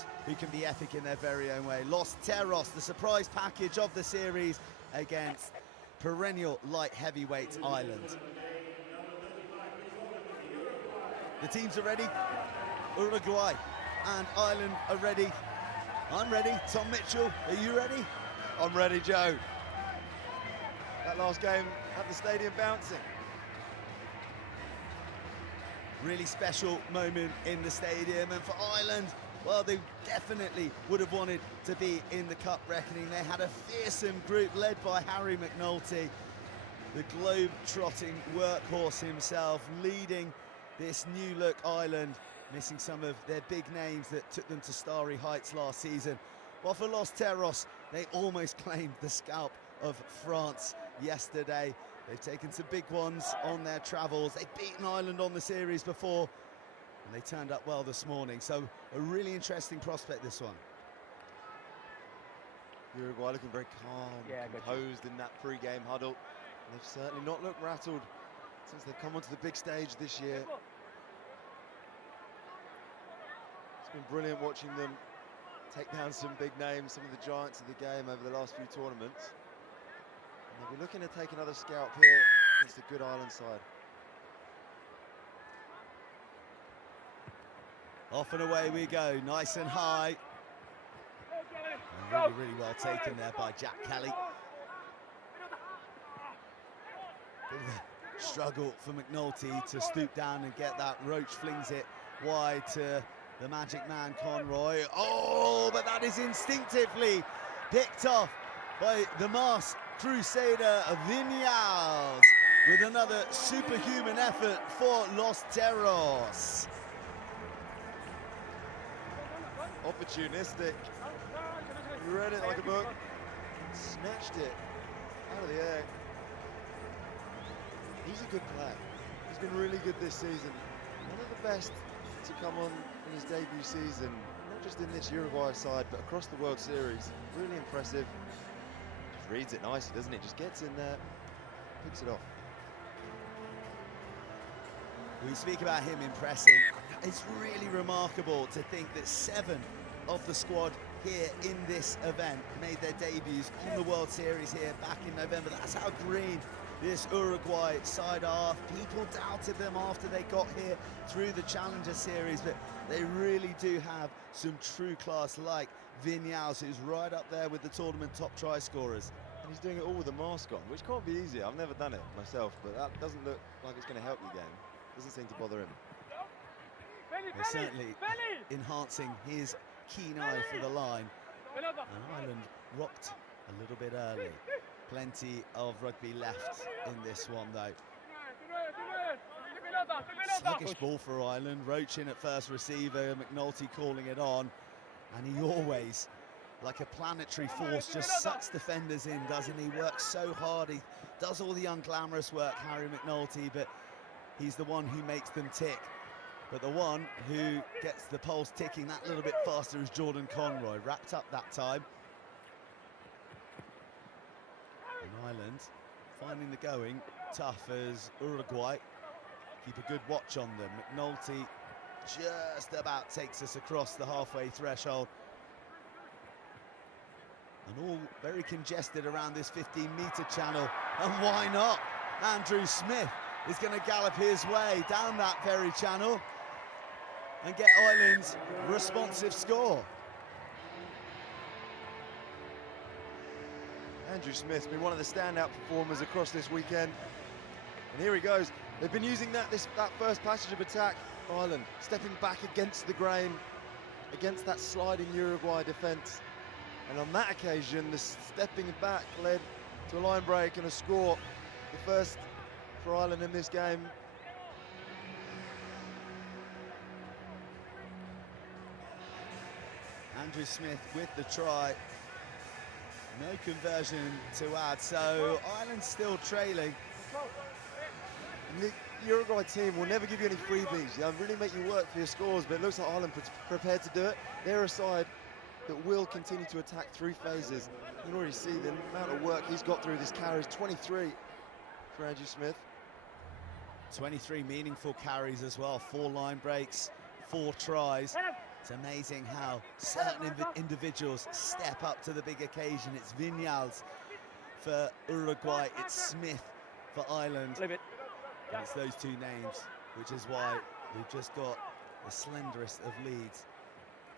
teams who can be epic in their very own way. Los Terros, the surprise package of the series against perennial light heavyweights Ireland. The teams are ready. Uruguay and Ireland are ready. I'm ready. Tom Mitchell, are you ready? I'm ready, Joe. That last game had the stadium bouncing. Really special moment in the stadium, and for Ireland, well, they definitely would have wanted to be in the cup reckoning. They had a fearsome group led by Harry McNulty, the globe-trotting workhorse himself, leading this new look Ireland, missing some of their big names that took them to starry heights last season. While for Los Terros, they almost claimed the scalp of France yesterday. They've taken some big ones on their travels. They've beaten Ireland on the series before, and they turned up well this morning. So a really interesting prospect, this one. Uruguay looking very calm, composed in that pre-game huddle. And they've certainly not looked rattled since they've come onto the big stage this year. It's been brilliant watching them take down some big names, some of the giants of the game over the last few tournaments. And they'll be looking to take another scalp here against the good Ireland side. Off and away we go, nice and high. And really, really well taken there by Jack Kelly. Bit of a struggle for McNulty to stoop down and get that. Roach flings it wide to the magic man Conroy. Oh, but that is instinctively picked off by the masked crusader Viñals with another superhuman effort for Los Terros. Opportunistic. You read it like a book. Snatched it out of the air. He's a good player. He's been really good this season. One of the best to come on in his debut season, not just in this Uruguay side, but across the World Series. Really impressive. Just reads it nicely, doesn't it? Just gets in there, picks it off. We speak about him impressing. It's really remarkable to think that 7 of the squad here in this event made their debuts on the World Series here back in November. That's how green this Uruguay side are. People doubted them after they got here through the Challenger Series, but they really do have some true class, like Viñals, who's right up there with the tournament top try scorers. And he's doing it all with a mask on, which can't be easy. I've never done it myself, but that doesn't look like it's going to help your game. Doesn't seem to bother him. They're certainly enhancing his keen eye for the line. And Ireland rocked a little bit early. Plenty of rugby left in this one, though. Sluggish ball for Ireland. Roach in at first receiver, McNulty calling it on. And he always, like a planetary force, just sucks defenders in, doesn't he? Works so hard. He does all the unglamorous work, Harry McNulty, but he's the one who makes them tick. But the one who gets the pulse ticking that little bit faster is Jordan Conroy. Wrapped up that time. And Ireland finding the going tough as Uruguay keep a good watch on them. McNulty just about takes us across the halfway threshold. And all very congested around this 15-metre channel. And why not? Andrew Smith is going to gallop his way down that very channel and get Ireland's responsive score. Andrew Smith's been one of the standout performers across this weekend. And here he goes. They've been using that first passage of attack. Ireland stepping back against the grain, against that sliding Uruguay defence. And on that occasion, the stepping back led to a line break and a score. The first for Ireland in this game. Andrew Smith with the try. No conversion to add, so Ireland's still trailing. And the Uruguay team will never give you any freebies. They'll really make you work for your scores, but it looks like Ireland prepared to do it. They're a side that will continue to attack through phases. You can already see the amount of work he's got through this carries. 23 for Andrew Smith. 23 meaningful carries as well. 4 line breaks, 4 tries. It's amazing how certain individuals step up to the big occasion. It's Viñals for Uruguay, it's Smith for Ireland. And it's those two names, which is why we've just got the slenderest of leads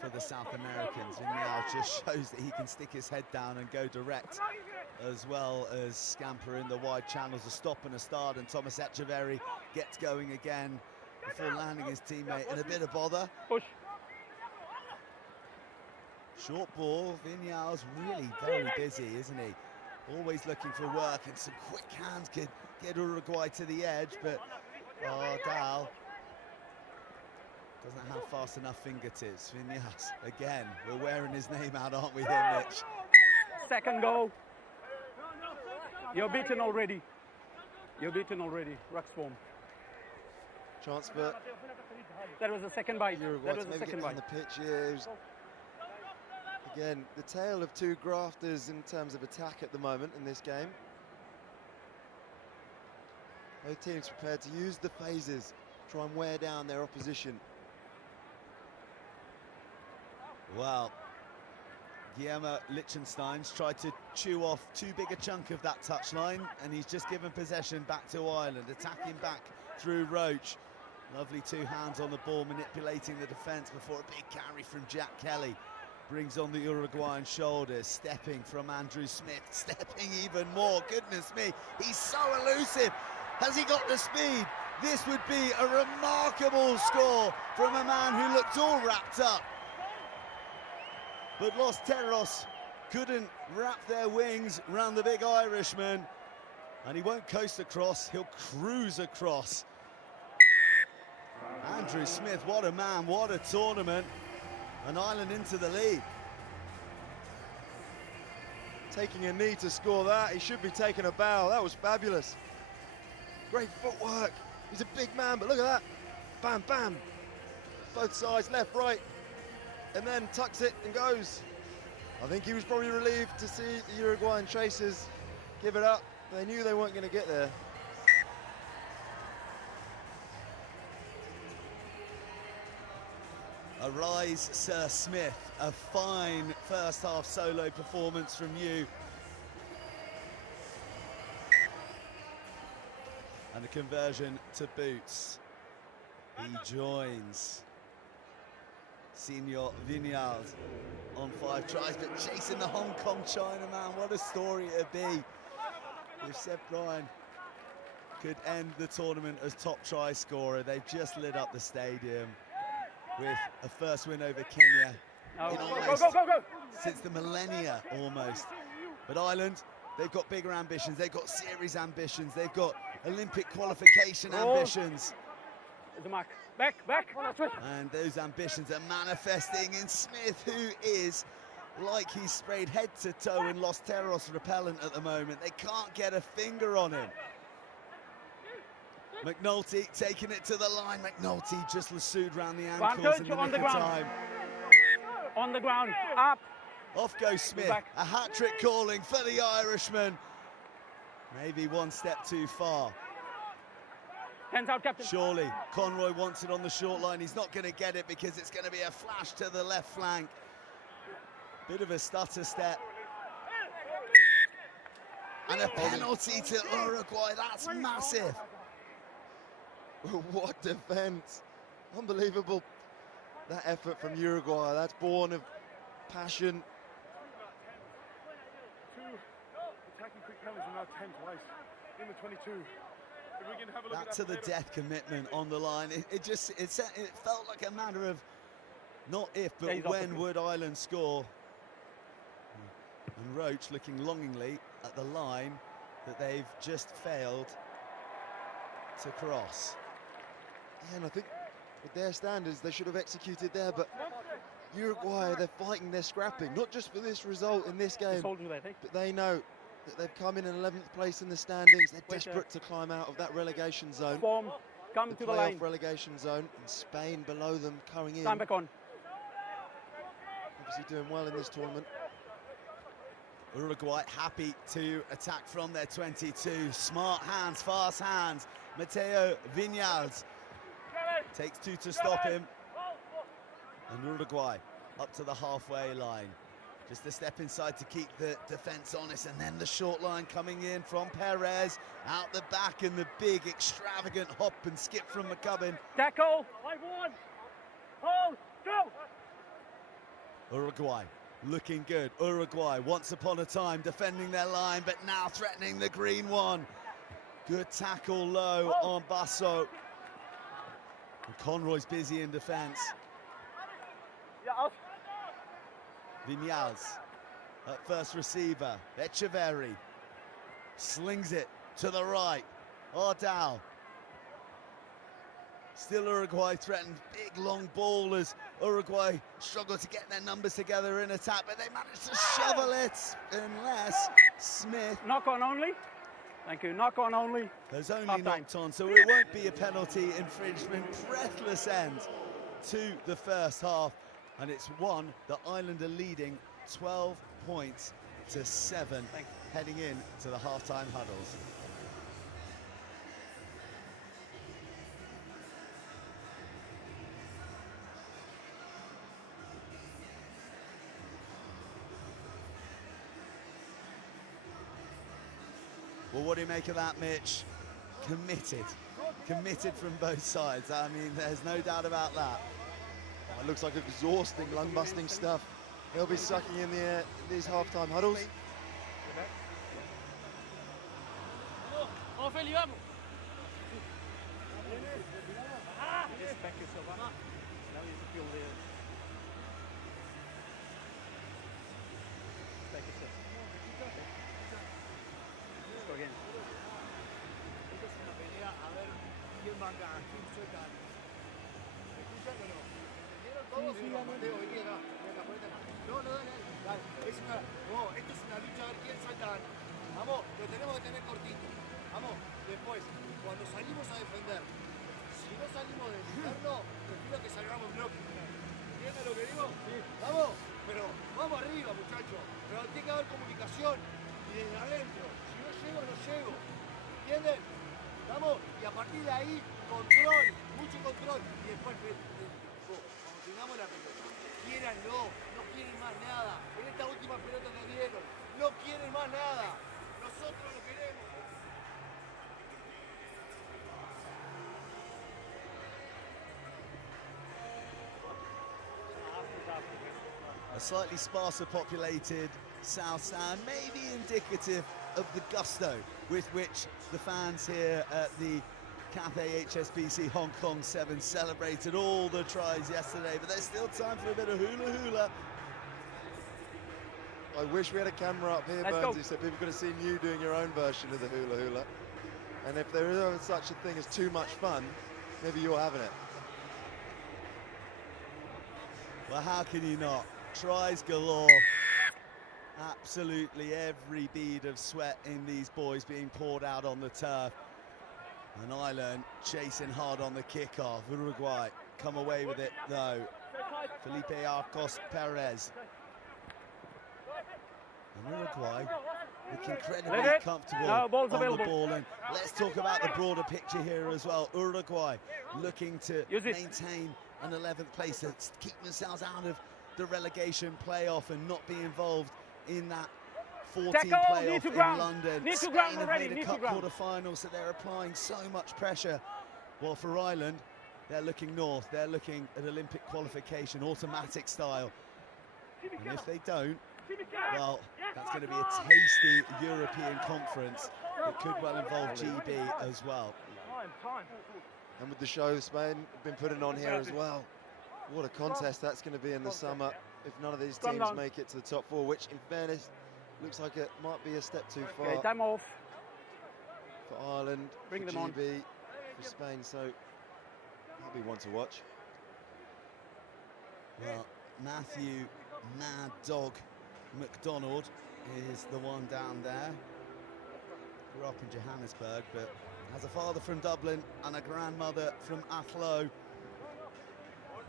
for the South Americans. Viñals just shows that he can stick his head down and go direct, as well as scamper in the wide channels. A stop and a start, and Thomas Etcheverry gets going again before landing his teammate in a bit of bother. Push. Short ball, Viñals really very busy, isn't he? Always looking for work, and some quick hands could get Uruguay to the edge, but Ardao doesn't have fast enough fingertips. Viñals, again, we're wearing his name out, aren't we here, Mitch? Second goal. You're beaten already. You're beaten already. Ruck swarm. Chance for That was the second bite. Uruguay That was to the maybe second get on bite. the pitch. Yeah, it was, again, the tale of two grafters in terms of attack at the moment in this game. Both teams prepared to use the phases, try and wear down their opposition. Well, Guillermo Lijtenstein's tried to chew off too big a chunk of that touchline, and he's just given possession back to Ireland, attacking back through Roach. Lovely two hands on the ball, manipulating the defence before a big carry from Jack Kelly. Brings on the Uruguayan shoulders, stepping from Andrew Smith, stepping even more. Goodness me, he's so elusive. Has he got the speed? This would be a remarkable score from a man who looked all wrapped up. But Los Terros couldn't wrap their wings around the big Irishman. And he won't coast across, he'll cruise across. Andrew Smith, what a man, what a tournament. And Ireland into the lead. Taking a knee to score that, he should be taking a bow. That was fabulous. Great footwork. He's a big man, but look at that. Bam, bam. Both sides, left, right. And then tucks it and goes. I think he was probably relieved to see the Uruguayan chasers give it up. They knew they weren't going to get there. Arise, Sir Smith. A fine first half solo performance from you. And a conversion to boots. He joins Senior Viñals on 5 tries, but chasing the Hong Kong Chinaman. What a story it'd be if Seb Bryan could end the tournament as top try scorer. They've just lit up the stadium with a first win over Kenya Go. since the millennia almost. But Ireland, they've got bigger ambitions. They've got series ambitions. They've got Olympic qualification ambitions. The mark. Back. And those ambitions are manifesting in Smith, who is like he's sprayed head to toe in Los Terros repellent at the moment. They can't get a finger on him. McNulty taking it to the line. McNulty just lassoed round the ankles in the nick of time. On the ground, up. Off goes Smith, a hat-trick calling for the Irishman. Maybe one step too far. Hands out, captain. Surely, Conroy wants it on the short line. He's not going to get it because it's going to be a flash to the left flank. Bit of a stutter step. And a penalty to Uruguay, that's massive. What defense. Unbelievable. That effort from Uruguay, that's born of passion. 2 attacking quick penalties and now 10 twice in the 22. If we can have a look That at to the death commitment on the line. It felt like a matter of not if, but when would Ireland score. And Roach looking longingly at the line that they've just failed to cross. Yeah, and I think with their standards, they should have executed there, but Uruguay, they're fighting, they're scrapping, not just for this result in this game, but they know that they've come in 11th place in the standings. They're desperate to climb out of that relegation zone. Come to the line. Relegation zone, and Spain below them coming in. Stand back on. Obviously doing well in this tournament. Uruguay happy to attack from their 22. Smart hands, fast hands. Mateo Viñals takes 2 to stop him. And Uruguay up to the halfway line. Just a step inside to keep the defence honest, and then the short line coming in from Perez, out the back, and the big extravagant hop and skip from Cubbin. Tackle. 5-1. Hold. Go. Uruguay looking good. Uruguay once upon a time defending their line, but now threatening the green one. Good tackle low on Basso. And Conroy's busy in defence. Viñals at first receiver. Etcheverry slings it to the right. Ardao. Still Uruguay threatened. Big long ball as Uruguay struggled to get their numbers together in attack, but they managed to shovel it unless Smith. Knock on only. Thank you. Knock on only. There's only Half knocked time. on, so it won't be a penalty infringement. Breathless end to the first half, and it's won. The Ireland are leading 12 points to 7, heading in to the half-time huddles. Well, what do you make of that, Mitch? Committed from both sides. I mean, there's no doubt about that. It looks like exhausting, lung-busting stuff. They'll be sucking in the air in these half-time huddles. Esto es una lucha a ver quién suelta. Vamos, lo tenemos que tener cortito. Vamos, después, cuando salimos a defender, si no salimos de defenderlo, prefiero que salgamos en bloque. ¿Entiendes lo que digo? Sí. Vamos, pero vamos arriba, muchachos. Pero tiene que haber comunicación y desde adentro. Si no llego, no llego. ¿Entienden? Vamos, y a partir de ahí, control, mucho control. Y después, cuando tengamos la pelota, quiéranlo, no quieren más nada. En esta última pelota que dieron, no quieren más nada. Nosotros lo queremos. A slightly sparser populated South Stand, maybe indicative of the gusto with which the fans here at the Cathay HSBC Hong Kong 7 celebrated all the tries yesterday, but there's still time for a bit of hula hula. I wish we had a camera up here, Burnsy, so people could have seen you doing your own version of the hula hula. And if there is ever such a thing as too much fun, maybe you're having it. Well, how can you not? Tries galore. Absolutely every bead of sweat in these boys being poured out on the turf. And Ireland chasing hard on the kickoff. Uruguay come away with it though. Felipe, Arcos, Perez. And Uruguay look incredibly comfortable on the ball. And let's talk about the broader picture here as well. Uruguay looking to maintain an 11th place, to keep themselves out of the relegation playoff and not be involved in that 14 playoff in London. Spain have made a cup quarter-final, so they're applying so much pressure. Well, for Ireland, they're looking north. They're looking at Olympic qualification, automatic style. And if they don't, well, that's going to be a tasty European conference that could well involve GB as well. And with the show Spain have been putting on here as well. What a contest that's going to be in the summer if none of these teams make it to the top 4, which in fairness looks like it might be a step too far. Okay, time off. For Ireland, Bring for them on. GB, for Spain, so that'll be one to watch. Well, Matthew Mad Dog McDonald is the one down there. Grew up in Johannesburg, but has a father from Dublin and a grandmother from Athlone.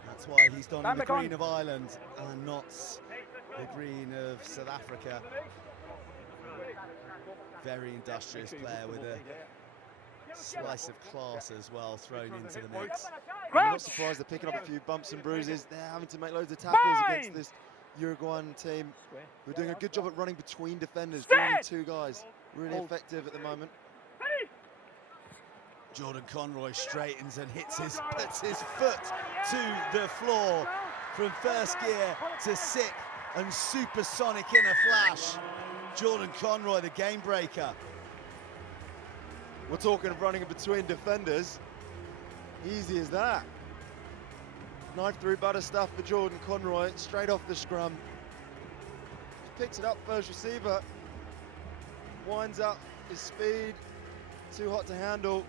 That's why he's donning the green of Ireland and not the green of South Africa. Very industrious player with a slice of class as well thrown into the mix. I'm not surprised they're picking up a few bumps and bruises. They're having to make loads of tackles against this Uruguayan team. We're doing a good job at running between defenders, joining two guys. Really effective at the moment. Jordan Conroy straightens and puts his foot to the floor from first gear to sixth and supersonic in a flash. Jordan Conroy, the game breaker. We're talking of running between defenders. Easy as that. Knife through butter stuff for Jordan Conroy, straight off the scrum. Just picks it up, first receiver. Winds up his speed, too hot to handle.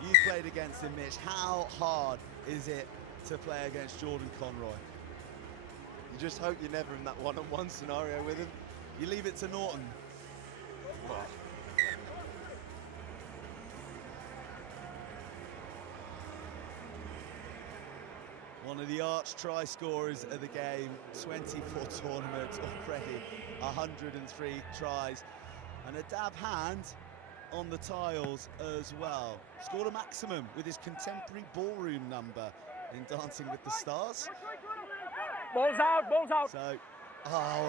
You played against him, Mitch. How hard is it to play against Jordan Conroy? You just hope you're never in that one-on-one scenario with him. You leave it to Norton. One of the arch try scorers of the game, 24 tournaments already, 103 tries, and a dab hand on the tiles as well. Scored a maximum with his contemporary ballroom number in Dancing with the Stars. Balls out, balls out. So,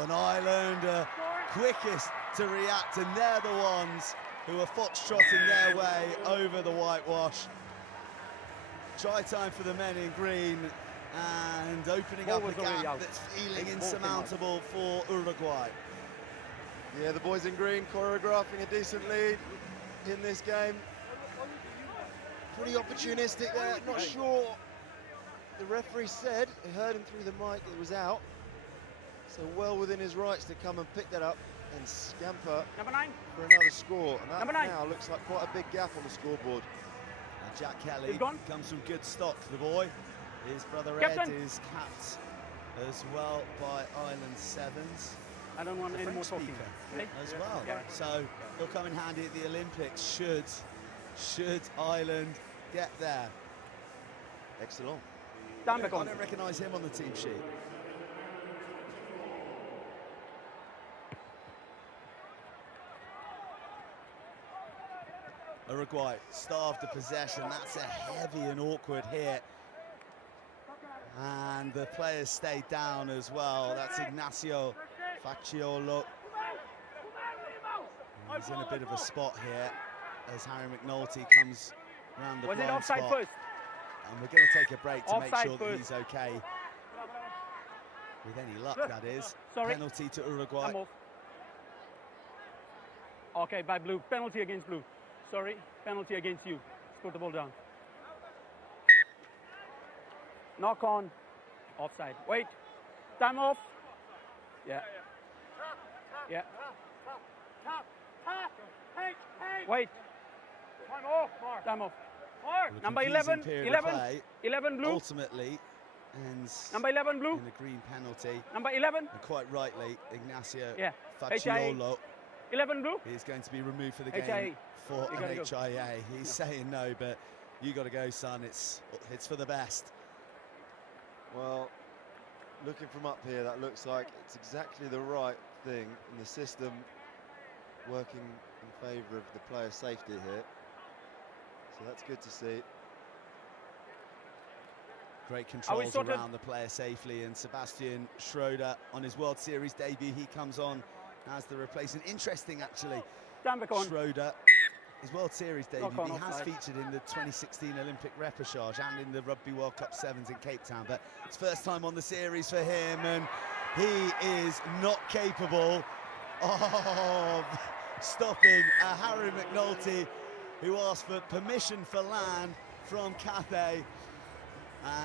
an Islander quickest to react, and they're the ones who are foxtrotting their way over the whitewash. Try time for the men in green, and opening up a gap that's feeling insurmountable for Uruguay. Yeah, the boys in green choreographing a decent lead in this game. Pretty opportunistic there, not sure. The referee said, he heard him through the mic, it was out. So well within his rights to come and pick that up and scamper Number 9. for another score. And that Number 9. now looks like quite a big gap on the scoreboard. And Jack Kelly He's gone. comes from good stock, the boy. His brother Captain. Ed is capped as well by Ireland Sevens. I don't want The any more French talking. speaker Okay? as well. Yeah. So he'll come in handy at the Olympics should Ireland get there. Excellent. I don't recognise him on the team sheet. Uruguay starved of possession. That's a heavy and awkward hit. And the players stayed down as well. That's Ignacio Facciolo. He's in a bit of a spot here as Harry McNulty comes around the Was it blind offside spot. first? And we're going to take a break to make Offside sure that first. he's okay. With any luck, that is. Sorry. Penalty to Uruguay. I'm off. Okay, by blue. Penalty against blue. Sorry, penalty against you. Let's put the ball down. Knock on. Offside. Wait. Time off. Yeah. Yeah. Wait. Time off, Mark. Time off. With a Number confusing 11. period of 11. play, 11 blue. ultimately ends Number 11 blue. in a green penalty. Number 11. And quite rightly, Ignacio Yeah. Facciolo 11 blue. is going to be removed for the HIA. game for You an gotta go. HIA. He's saying no, but you got to go, son. It's for the best. Well, looking from up here, that looks like it's exactly the right thing in the system working in favour of the player's safety here. So that's good to see. Great controls sorted? around the player safely, and Sebastian Schroeder on his World Series debut, he comes on as the replacement. Interesting, actually. Stand back on. Schroeder, his World Series debut, Knock on, he has offside. featured in the 2016 Olympic repechage and in the Rugby World Cup Sevens in Cape Town, but it's first time on the series for him, and he is not capable of stopping a Harry McNulty who asked for permission for land from Cathay,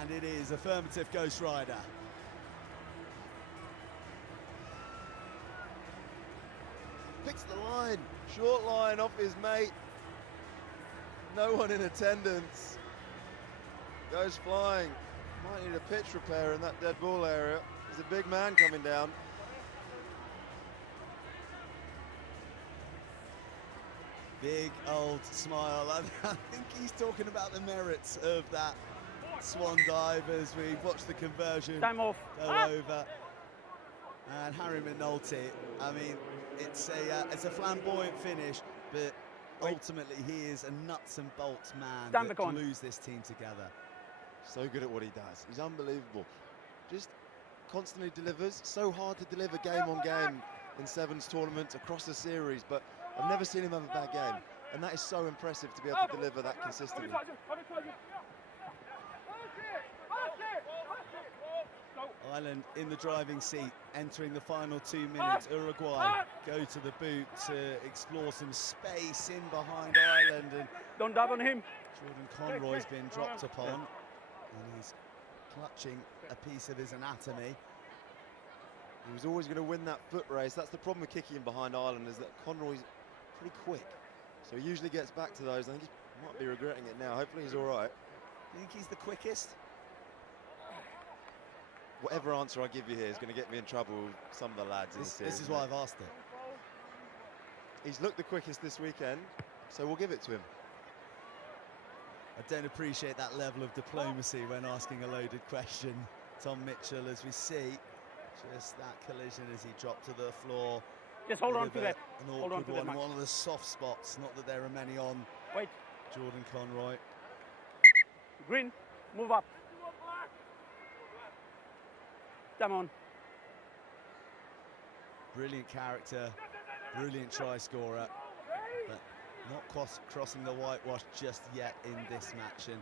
and it is affirmative Ghost Rider. Picks the line, short line off his mate. No one in attendance. Goes flying. Might need a pitch repair in that dead ball area. There's a big man coming down. Big old smile. I think he's talking about the merits of that swan dive as we watch the conversion Time off. go over. And Harry McNulty, I mean, it's a flamboyant finish, but ultimately he is a nuts and bolts man Stand that back on. glues this team together. So good at what he does. He's unbelievable. Just constantly delivers. So hard to deliver game on game in sevens tournaments across the series, but I've never seen him have a bad game. And that is so impressive to be able to deliver that consistently. Ireland in the driving seat, entering the final 2 minutes. Uruguay go to the boot to explore some space in behind Ireland, and Don't dive on him. Jordan Conroy's been dropped upon, and he's clutching a piece of his anatomy. He was always going to win that foot race. That's the problem with kicking behind Ireland, is that Conroy's pretty quick. So he usually gets back to those. I think he might be regretting it now. Hopefully he's all right. Do you think he's the quickest? Whatever answer I give you here is going to get me in trouble with some of the lads in the series. This is why I've asked it. He's looked the quickest this weekend, so we'll give it to him. I don't appreciate that level of diplomacy when asking a loaded question. Tom Mitchell, as we see, just that collision as he dropped to the floor. Just hold on to Bit of that. An Hold on awkward to that, one, Mike. one of the soft spots, not that there are many on Wait. Jordan Conroy. Green, move up. Come on. Brilliant character, brilliant try scorer, but not crossing the whitewash just yet in this match, and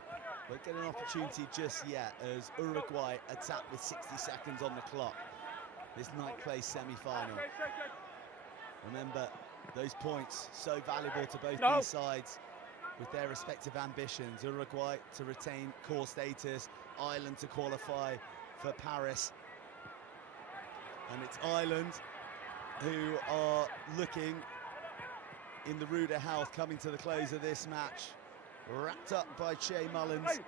won't get an opportunity just yet as Uruguay attack with 60 seconds on the clock. This ninth place semi-final. Remember, those points so valuable to both these sides with their respective ambitions. Uruguay to retain core status, Ireland to qualify for Paris. And it's Ireland who are looking in the ruder health, coming to the close of this match. Wrapped up by Che Mullins.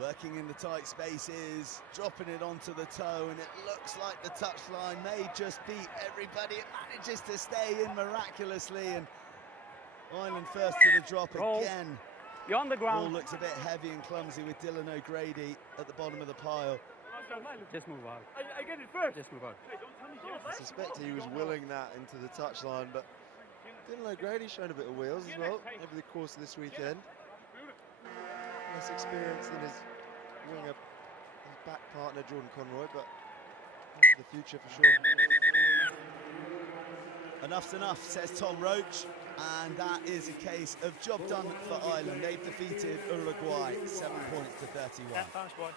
Working in the tight spaces, dropping it onto the toe, and it looks like the touchline may just beat everybody. It manages to stay in miraculously, and Ireland first to the drop again. You're on the ground. Ball looks a bit heavy and clumsy with Dylan O'Grady at the bottom of the pile. Just move out. I get it first. Just move out. I suspect he was willing that into the touchline, but Dylan O'Grady's shown a bit of wheels as well over the course of this weekend. Less experience than his winger, his back partner Jordan Conroy, but for the future for sure. Enough's enough, says Tom Roach, and that is a case of job done for Ireland. They've defeated Uruguay 7 points to 31. Thanks, boy.